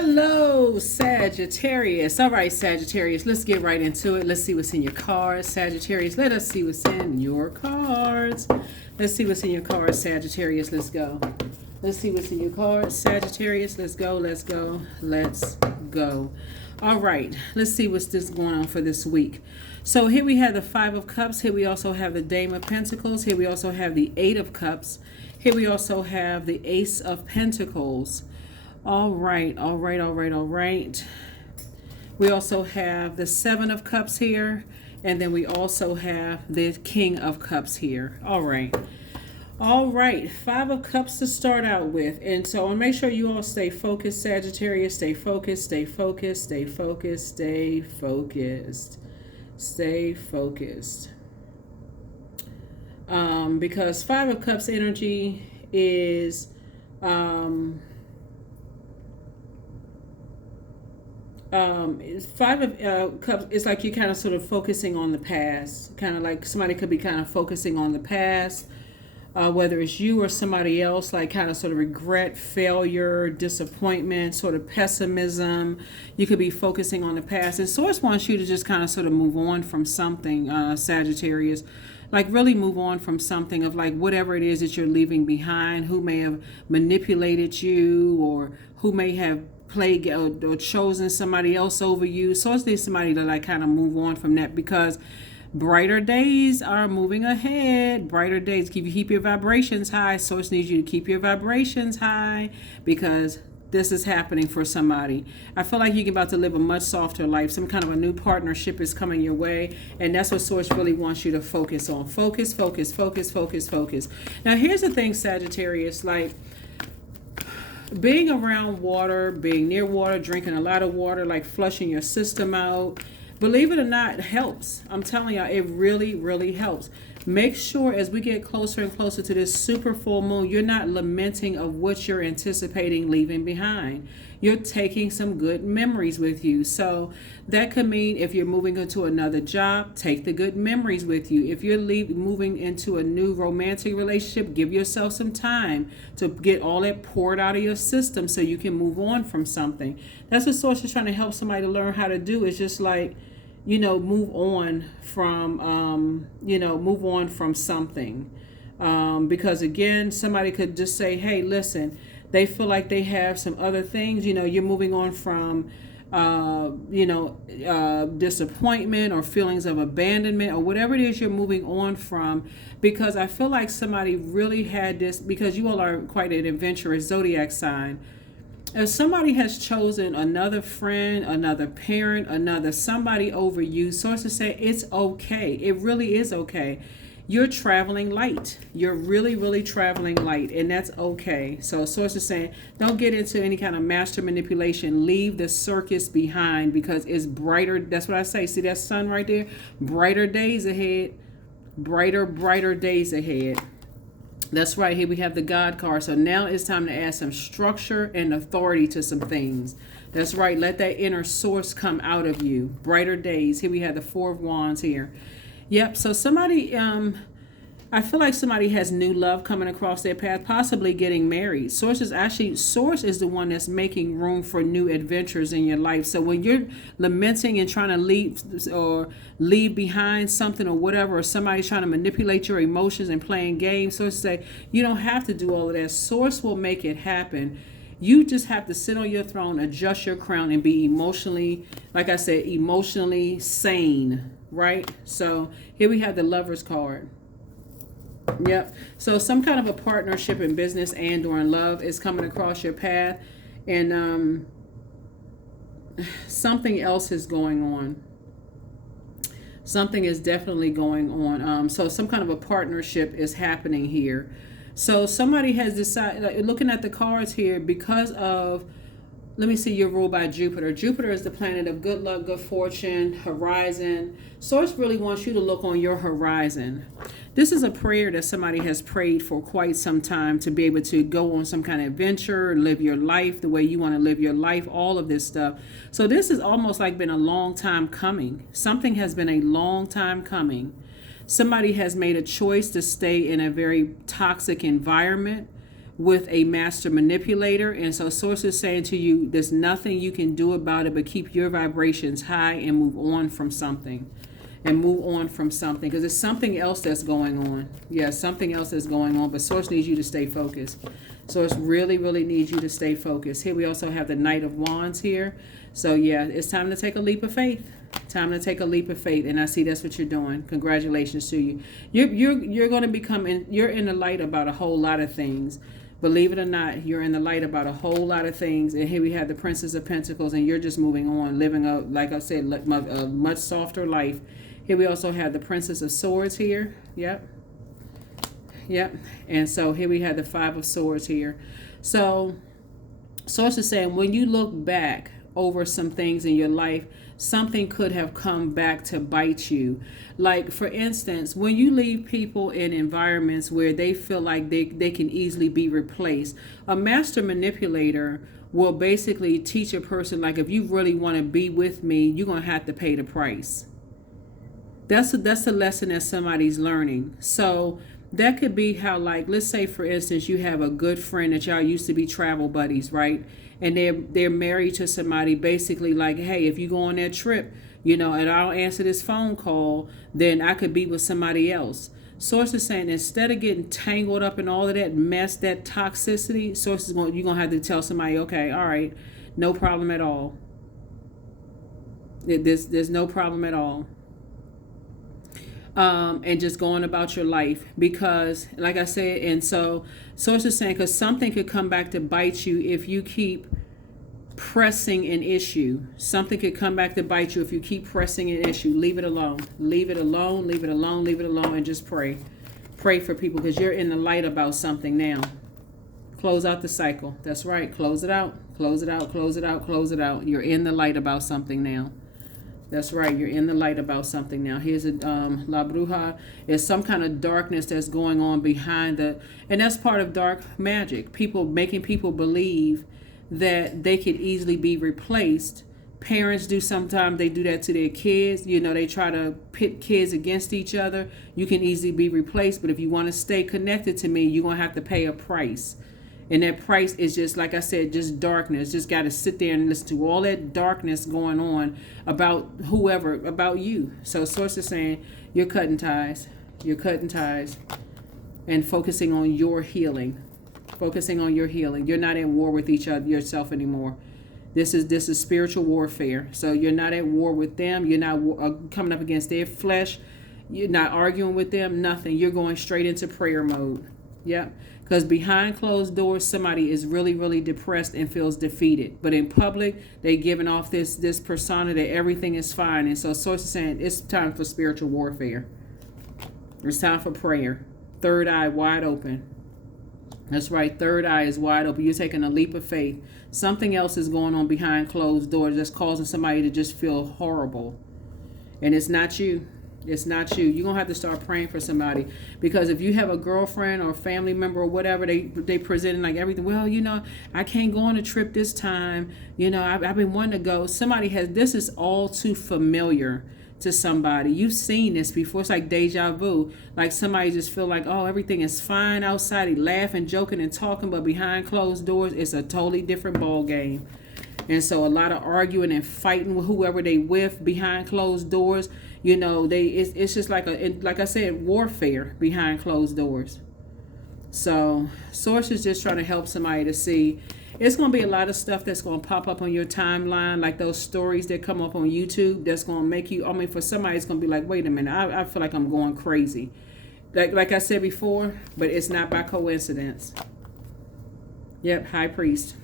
Hello, Sagittarius. All right, Sagittarius, let's get right into it. Let's see what's in your cards. Sagittarius, let us see what's in your cards. Let's see what's in your cards, Sagittarius. Let's go. Let's see what's in your cards, Sagittarius. Let's go, let's go, let's go. All right, let's see what's going on for this week. So here we have the Five of Cups. Here we also have the Dame of Pentacles. Here we also have the Eight of Cups. Here we also have the Ace of Pentacles. All right. We also have the Seven of Cups here. And then we also have the King of Cups here. All right. Five of Cups to start out with. And so I want to make sure you all stay focused, Sagittarius. Stay focused, stay focused, stay focused, stay focused. Stay focused. Because Five of Cups energy is Five of Cups, it's like you're kind of sort of focusing on the past. Kind of like somebody could be kind of focusing on the past, whether it's you or somebody else, like kind of sort of regret, failure, disappointment, sort of pessimism. You could be focusing on the past. And Source wants you to just kind of sort of move on from something, Sagittarius. Like really move on from something of like whatever it is that you're leaving behind, who may have manipulated you or who may have played or chosen somebody else over you. Source needs somebody to like kind of move on from that because brighter days are moving ahead. Brighter days. Keep your vibrations high. Source needs you to keep your vibrations high because this is happening for somebody. I feel like you're about to live a much softer life. Some kind of a new partnership is coming your way. And that's what Source really wants you to focus on. Focus, focus, focus, focus, focus. Now, here's the thing, Sagittarius. Like, being around water, being near water, drinking a lot of water, like flushing your system out, believe it or not, helps. I'm telling you, it really, really helps. Make sure as we get closer and closer to this super full moon, you're not lamenting of what you're anticipating leaving behind. You're taking some good memories with you. So that could mean if you're moving into another job, take the good memories with you. If you're moving into a new romantic relationship, give yourself some time to get all that poured out of your system so you can move on from something. That's what Source is trying to help somebody to learn how to do. It's just like, move on from something. Because again, somebody could just say, hey, listen, they feel like they have some other things, you're moving on from, disappointment or feelings of abandonment or whatever it is you're moving on from. Because I feel like somebody really had this, because you all are quite an adventurous Zodiac sign. If somebody has chosen another friend, another parent, another somebody over you, sources say it's okay. It really is okay. You're traveling light. You're really, really traveling light, and that's okay. So sources saying don't get into any kind of master manipulation. Leave the circus behind because it's brighter. That's what I say. See that sun right there? Brighter days ahead. Brighter days ahead. That's right. Here we have the God card. So now it's time to add some structure and authority to some things. That's right. Let that inner source come out of you. Brighter days. Here we have the Four of Wands here. Yep. So somebody, I feel like somebody has new love coming across their path, possibly getting married. Source is the one that's making room for new adventures in your life. So when you're lamenting and trying to leave behind something or whatever, or somebody's trying to manipulate your emotions and playing games, Source say you don't have to do all of that. Source will make it happen. You just have to sit on your throne, adjust your crown, and be emotionally, like I said, emotionally sane, right? So here we have the Lover's card. Yep. So some kind of a partnership in business and or in love is coming across your path, and something else is going on. Something is definitely going on. So some kind of a partnership is happening here. So somebody has decided, like, looking at the cards here, because of, let me see, you're ruled by Jupiter. Jupiter is the planet of good luck, good fortune, horizon. Source really wants you to look on your horizon. This is a prayer that somebody has prayed for quite some time, to be able to go on some kind of adventure, live your life the way you want to live your life, all of this stuff. So this has almost like been a long time coming. Something has been a long time coming. Somebody has made a choice to stay in a very toxic environment with a master manipulator. And so source is saying to you, there's nothing you can do about it but keep your vibrations high and move on from something. Because there's something else that's going on. Yeah, something else that's going on, but source needs you to stay focused. Source really, really needs you to stay focused. Here we also have the Knight of Wands here. So yeah, it's time to take a leap of faith. Time to take a leap of faith, and I see that's what you're doing. Congratulations to you. You're going to become you're in the light about a whole lot of things. Believe it or not, you're in the light about a whole lot of things. And here we have the Princess of Pentacles, and you're just moving on, living a, like I said, a much softer life. Here we also have the Princess of Swords here. Yep. And so here we have the Five of Swords here. So source is saying when you look back over some things in your life, something could have come back to bite you. Like, for instance, when you leave people in environments where they feel like they can easily be replaced, a master manipulator will basically teach a person, like, if you really want to be with me, you're going to have to pay the price. That's a lesson that somebody's learning. So that could be how, like, let's say, for instance, you have a good friend that y'all used to be travel buddies, right? And they're married to somebody, basically like, hey, if you go on that trip, and I don't answer this phone call, then I could be with somebody else. Source is saying, instead of getting tangled up in all of that mess, that toxicity, Source is you're going to have to tell somebody, okay, all right, no problem at all. There's no problem at all. And just going about your life, because like I said, and so source is saying, because something could come back to bite you if you keep pressing an issue. Something could come back to bite you if you keep pressing an issue. Leave it alone. Leave it alone. Leave it alone. Leave it alone. And just pray. Pray for people, because you're in the light about something now. Close out the cycle. That's right. Close it out. Close it out. Close it out. Close it out. You're in the light about something now. That's right. You're in the light about something now. Here's a La Bruja. It's some kind of darkness that's going on behind and that's part of dark magic. People making people believe that they could easily be replaced. Parents do sometimes. They do that to their kids. They try to pit kids against each other. You can easily be replaced, but if you want to stay connected to me, you're going to have to pay a price. And that price is just, like I said, just darkness. Just got to sit there and listen to all that darkness going on about whoever, about you. So source is saying you're cutting ties. You're cutting ties and focusing on your healing. Focusing on your healing. You're not at war with yourself anymore. This is spiritual warfare. So you're not at war with them. You're not coming up against their flesh. You're not arguing with them. Nothing. You're going straight into prayer mode. Yep. Because behind closed doors, somebody is really, really depressed and feels defeated. But in public, they're giving off this persona that everything is fine. And so source is saying it's time for spiritual warfare. It's time for prayer. Third eye wide open. That's right. Third eye is wide open. You're taking a leap of faith. Something else is going on behind closed doors that's causing somebody to just feel horrible. And it's not you. It's not you. You're going to have to start praying for somebody, because if you have a girlfriend or a family member or whatever, they presenting like everything. Well, I can't go on a trip this time. I've been wanting to go. This is all too familiar to somebody. You've seen this before. It's like deja vu. Like somebody just feel like, oh, everything is fine outside. He laughing, joking, and talking, but behind closed doors, it's a totally different ball game. And so a lot of arguing and fighting with whoever they with behind closed doors. It's just like I said, warfare behind closed doors. So source is just trying to help somebody to see. It's going to be a lot of stuff that's going to pop up on your timeline, like those stories that come up on YouTube. That's going to make you. For somebody, it's going to be like, wait a minute, I feel like I'm going crazy. Like I said before, but it's not by coincidence. Yep, High Priest.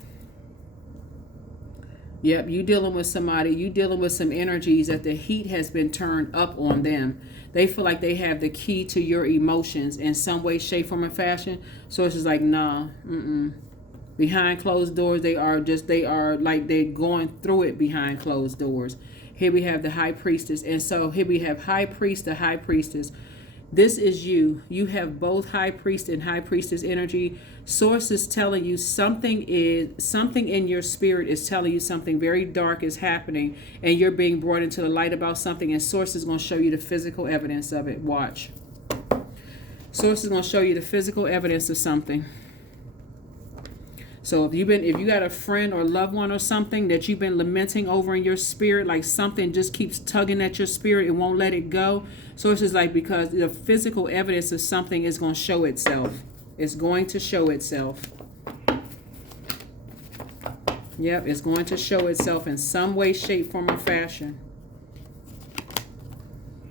Yep, you dealing with somebody, you dealing with some energies that the heat has been turned up on them. They feel like they have the key to your emotions in some way, shape, form, or fashion. So it's just like, nah, Behind closed doors, they are like they're going through it behind closed doors. Here we have the High Priestess. And so here we have High Priest, the High Priestess. This is you. You have both High Priest and High Priestess energy. Source is telling you something in your spirit is telling you something very dark is happening, and you're being brought into the light about something, and Source is going to show you the physical evidence of it. Watch. Source is going to show you the physical evidence of something. So if you got a friend or loved one or something that you've been lamenting over in your spirit, like something just keeps tugging at your spirit, it won't let it go. So it's just like, because the physical evidence of something is going to show itself. It's going to show itself. Yep, it's going to show itself in some way, shape, form, or fashion.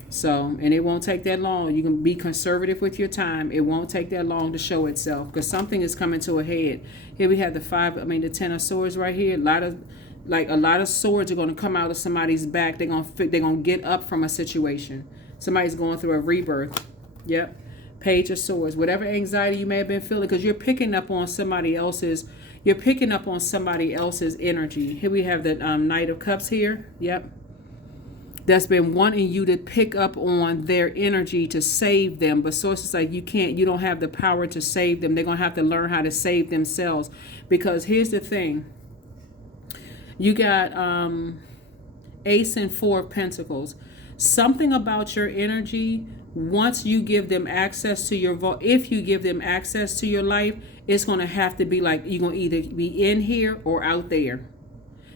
So, and it won't take that long. You can be conservative with your time. It won't take that long to show itself, because something is coming to a head. Here we have the the 10 of swords right here. A lot of swords are going to come out of somebody's back. They're going to get up from a situation. Somebody's going through a rebirth. Yep. Page of swords. Whatever anxiety you may have been feeling, because you're picking up on somebody else's energy. Here we have the Knight of Cups here. Yep. That's been wanting you to pick up on their energy to save them. But sources like, you don't have the power to save them. They're going to have to learn how to save themselves. Because here's the thing. You got Ace and Four of Pentacles. Something about your energy, once you give them access to if you give them access to your life, it's going to have to be like, you're going to either be in here or out there.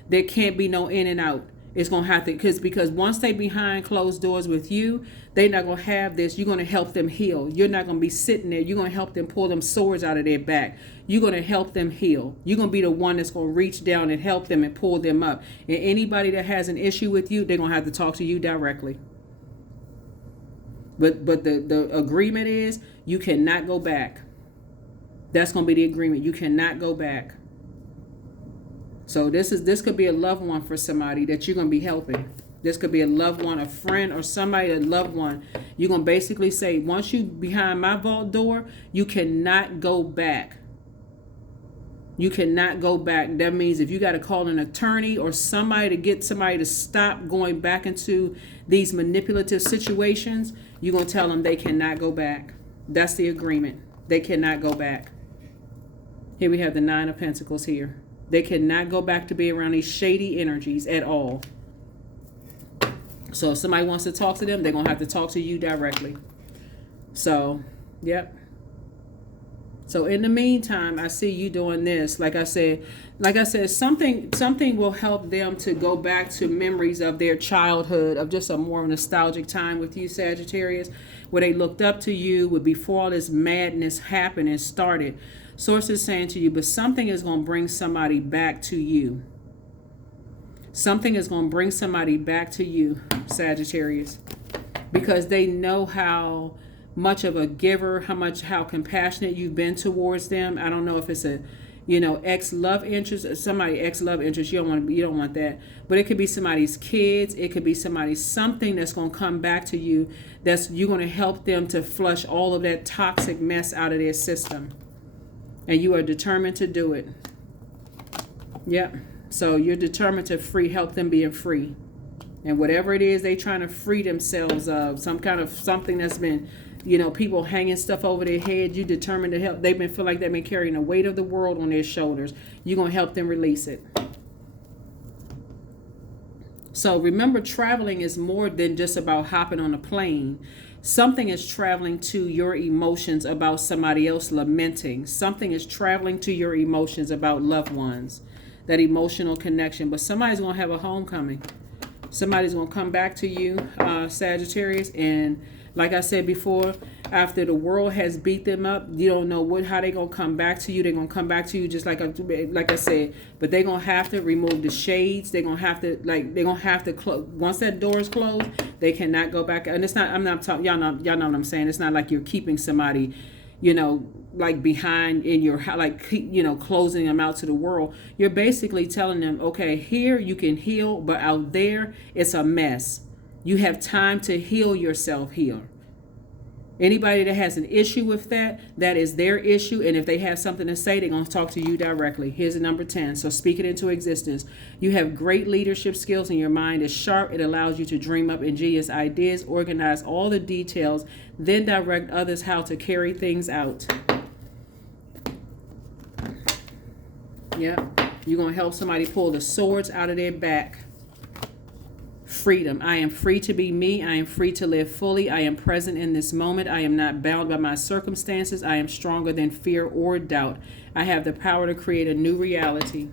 There can't be no in and out. It's going to have to, because once they behind closed doors with you, they're not going to have this. You're going to help them heal. You're not going to be sitting there. You're going to help them pull them swords out of their back. You're going to help them heal. You're going to be the one that's going to reach down and help them and pull them up. And anybody that has an issue with you, they're going to have to talk to you directly. But the agreement is, you cannot go back. That's going to be the agreement. You cannot go back. So this could be a loved one for somebody that you're going to be helping. This could be a loved one, a friend, or somebody, a loved one. You're going to basically say, once you behind my vault door, you cannot go back. You cannot go back. That means if you got to call an attorney or somebody to get somebody to stop going back into these manipulative situations, you're going to tell them they cannot go back. That's the agreement. They cannot go back. Here we have the Nine of Pentacles here. They cannot go back to be around these shady energies at all. So if somebody wants to talk to them, they're going to have to talk to you directly. So, yep. So in the meantime, I see you doing this. Like I said, something will help them to go back to memories of their childhood, of just a more nostalgic time with you, Sagittarius, where they looked up to you, where before all this madness happened and started. Sources saying to you, but something is going to bring somebody back to you. Something is going to bring somebody back to you, Sagittarius, because they know how much of a giver, how compassionate you've been towards them. I don't know if it's a, ex-love interest, or somebody ex-love interest. You don't want that. But it could be somebody's kids. It could be something that's going to come back to you. You're going to help them to flush all of that toxic mess out of their system. And you are determined to do it. Yep. So you're determined to help them being free. And whatever it is they trying to free themselves of, something that's been, people hanging stuff over their head, you determined to help. Feel like they've been carrying the weight of the world on their shoulders. You're going to help them release it. So remember, traveling is more than just about hopping on a plane. Something is traveling to your emotions about somebody else lamenting. Something is traveling to your emotions about loved ones, that emotional connection. But somebody's going to have a homecoming. Somebody's going to come back to you, Sagittarius. And like I said before, after the world has beat them up, you don't know how they're going to come back to you. They're going to come back to you just like I said. But they're going to have to remove the shades. They're going to have to close. Once that door is closed, they cannot go back. And it's not, I'm not talking, y'all know what I'm saying. It's not like you're keeping somebody, behind in your, closing them out to the world. You're basically telling them, okay, here you can heal, but out there, it's a mess. You have time to heal yourself here. Anybody that has an issue with that is their issue. And if they have something to say, they're going to talk to you directly. Here's the number 10. So speak it into existence. You have great leadership skills and your mind is sharp. It allows you to dream up ingenious ideas, organize all the details, then direct others how to carry things out. Yep. You're going to help somebody pull the swords out of their back. freedom. I am free to be me. I am free to live fully. I am present in this moment. I am not bound by my circumstances. I am stronger than fear or doubt. I have the power to create a new reality.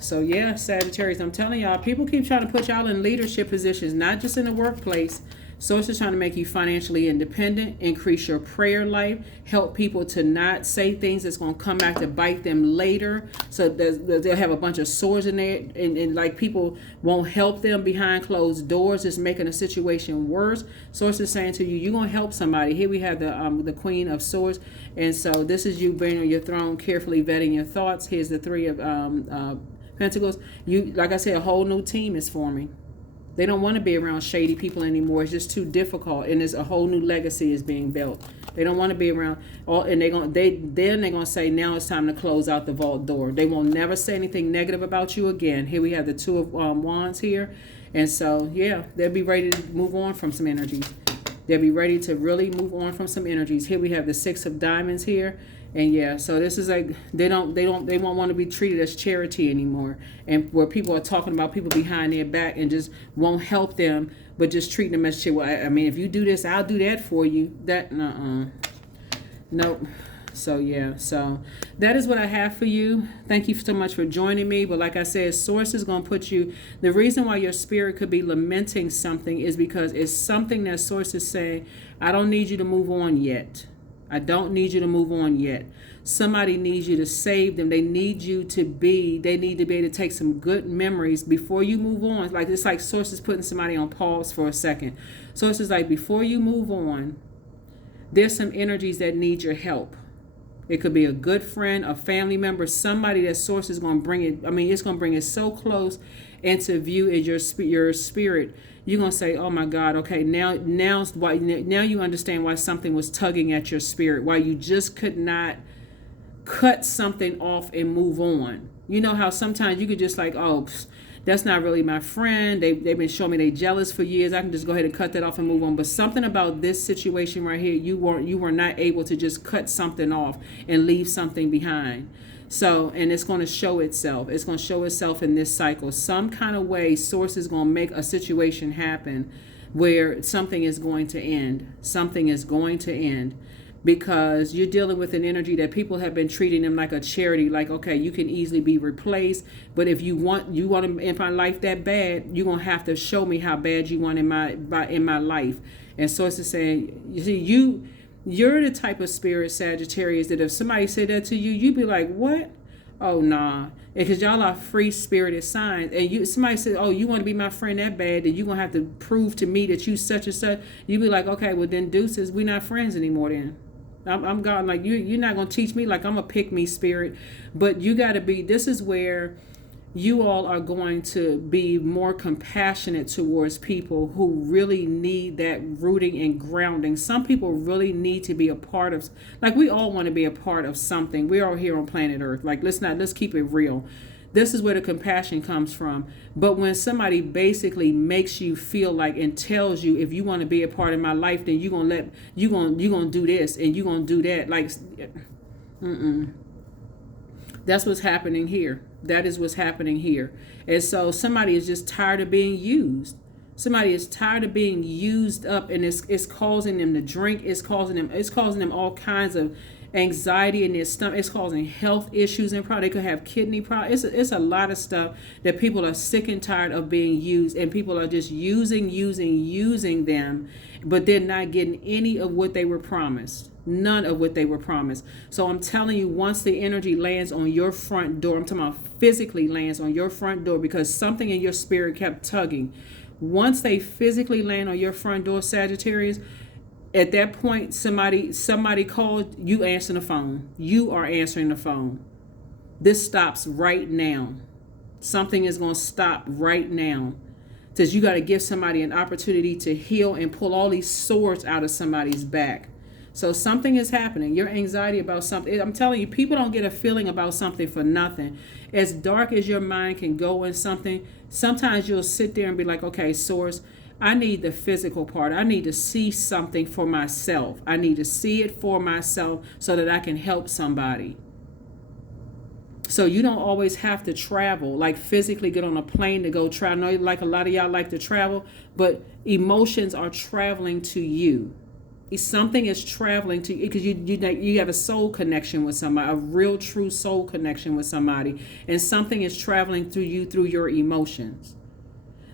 So yeah, Sagittarius, I'm telling y'all, people keep trying to put y'all in leadership positions, not just in the workplace. Source is trying to make you financially independent, increase your prayer life, help people to not say things that's going to come back to bite them later. So they'll have a bunch of swords in there, and like people won't help them behind closed doors, just making a situation worse. Source is saying to you, you're going to help somebody. Here we have the Queen of Swords. And so this is you being on your throne, carefully vetting your thoughts. Here's the Three of Pentacles. You, like I said, a whole new team is forming. They don't want to be around shady people anymore. It's just too difficult, and there's a whole new legacy is being built. They don't want to be around all, and they're gonna say now it's time to close out the vault door. They will never say anything negative about you again. Here we have the Two of Wands here, and so yeah, they'll be ready to move on from some energies. They'll be ready to really move on from some energies. Here we have the Six of Diamonds here. And yeah, so this is like, they won't want to be treated as charity anymore. And where people are talking about people behind their back and just won't help them, but just treating them as shit. Well, I mean, if you do this, I'll do that for you. Nope. So yeah, so that is what I have for you. Thank you so much for joining me. But like I said, Source is going to put you, the reason why your spirit could be lamenting something is because it's something that Source is saying, I don't need you to move on yet. I don't need you to move on yet. Somebody needs you to save them. They need to be able to take some good memories before you move on. Like it's like Source is putting somebody on pause for a second. Source is like, before you move on, there's some energies that need your help. It could be a good friend, a family member, somebody that Source is going to bring it. I mean, it's going to bring it so close into view in your spirit. You're going to say, oh my God, okay, now you understand why something was tugging at your spirit, why you just could not cut something off and move on. You know how sometimes you could just like, oh, that's not really my friend. They've been showing me they jealous for years. I can just go ahead and cut that off and move on. But something about this situation right here, you were not able to just cut something off and leave something behind. So, and it's going to show itself. It's going to show itself in this cycle. Some kind of way, Source is going to make a situation happen where something is going to end. Something is going to end because you're dealing with an energy that people have been treating them like a charity. Like, okay, you can easily be replaced, but if you want in my life that bad, you're going to have to show me how bad you want in my life. And Source is saying, you see, you're the type of spirit, Sagittarius, that if somebody said that to you, you'd be like, what? Oh, nah. Because y'all are free-spirited signs. And somebody said, oh, you want to be my friend that bad, then you're going to have to prove to me that you such and such. You'd be like, okay, well, then deuces, we're not friends anymore then. I'm gone. Like, you're not going to teach me like I'm a pick-me spirit. But you got to be, this is where you all are going to be more compassionate towards people who really need that rooting and grounding. Some people really need to be a part of, like we all want to be a part of something. We're all here on planet Earth. Like let's keep it real. This is where the compassion comes from. But when somebody basically makes you feel like and tells you, if you want to be a part of my life, then you're gonna do this and you're gonna do that. Like, that's what's happening here. That is what's happening here. And so somebody is just tired of being used. Somebody is tired of being used up, and it's causing them to drink. It's causing them all kinds of anxiety in their stomach. It's causing health issues, and probably they could have kidney problems. It's a lot of stuff that people are sick and tired of being used, and people are just using them, but they're not getting any of what they were promised. None of what they were promised. So I'm telling you, once the energy lands on your front door, I'm talking about physically lands on your front door, because something in your spirit kept tugging. Once they physically land on your front door, Sagittarius, at that point, somebody called, you answer the phone. You are answering the phone. This stops right now. Something is going to stop right now. Because you got to give somebody an opportunity to heal and pull all these swords out of somebody's back. So something is happening. Your anxiety about something. I'm telling you, people don't get a feeling about something for nothing. As dark as your mind can go in something, sometimes you'll sit there and be like, okay, Source, I need the physical part. I need to see something for myself. I need to see it for myself so that I can help somebody. So you don't always have to travel, like physically get on a plane to go travel. I know like a lot of y'all like to travel, but emotions are traveling to you. Something is traveling to you because you have a soul connection with somebody, a real true soul connection with somebody, and something is traveling through you through your emotions.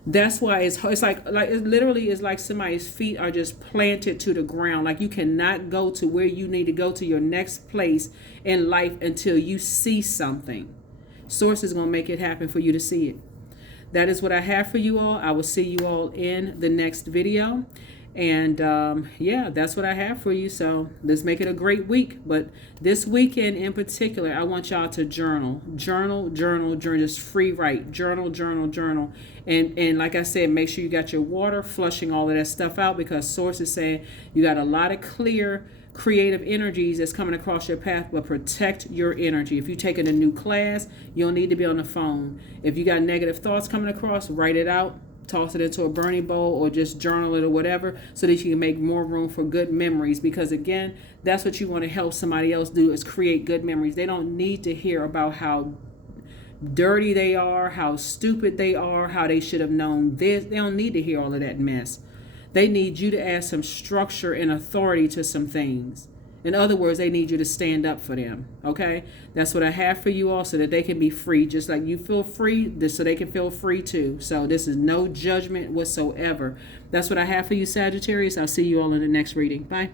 That's why it's like it literally is like somebody's feet are just planted to the ground. Like you cannot go to where you need to go to your next place in life until you see something. Source is going to make it happen for you to see it. That is what I have for you all. I will see you all in the next video. And yeah, that's what I have for you. So let's make it a great week. But this weekend in particular, I want y'all to journal. Just free write. Journal. And like I said, make sure you got your water, flushing all of that stuff out, because Source is saying you got a lot of clear creative energies that's coming across your path, but protect your energy. If you're taking a new class, you don't need to be on the phone. If you got negative thoughts coming across, write it out. Toss it into a burning bowl or just journal it or whatever, so that you can make more room for good memories. Because again, that's what you want to help somebody else do, is create good memories. They don't need to hear about how dirty they are, how stupid they are, how they should have known this. They don't need to hear all of that mess. They need you to add some structure and authority to some things. In other words, they need you to stand up for them, okay? That's what I have for you all, so that they can be free. Just like you feel free, so they can feel free too. So this is no judgment whatsoever. That's what I have for you, Sagittarius. I'll see you all in the next reading. Bye.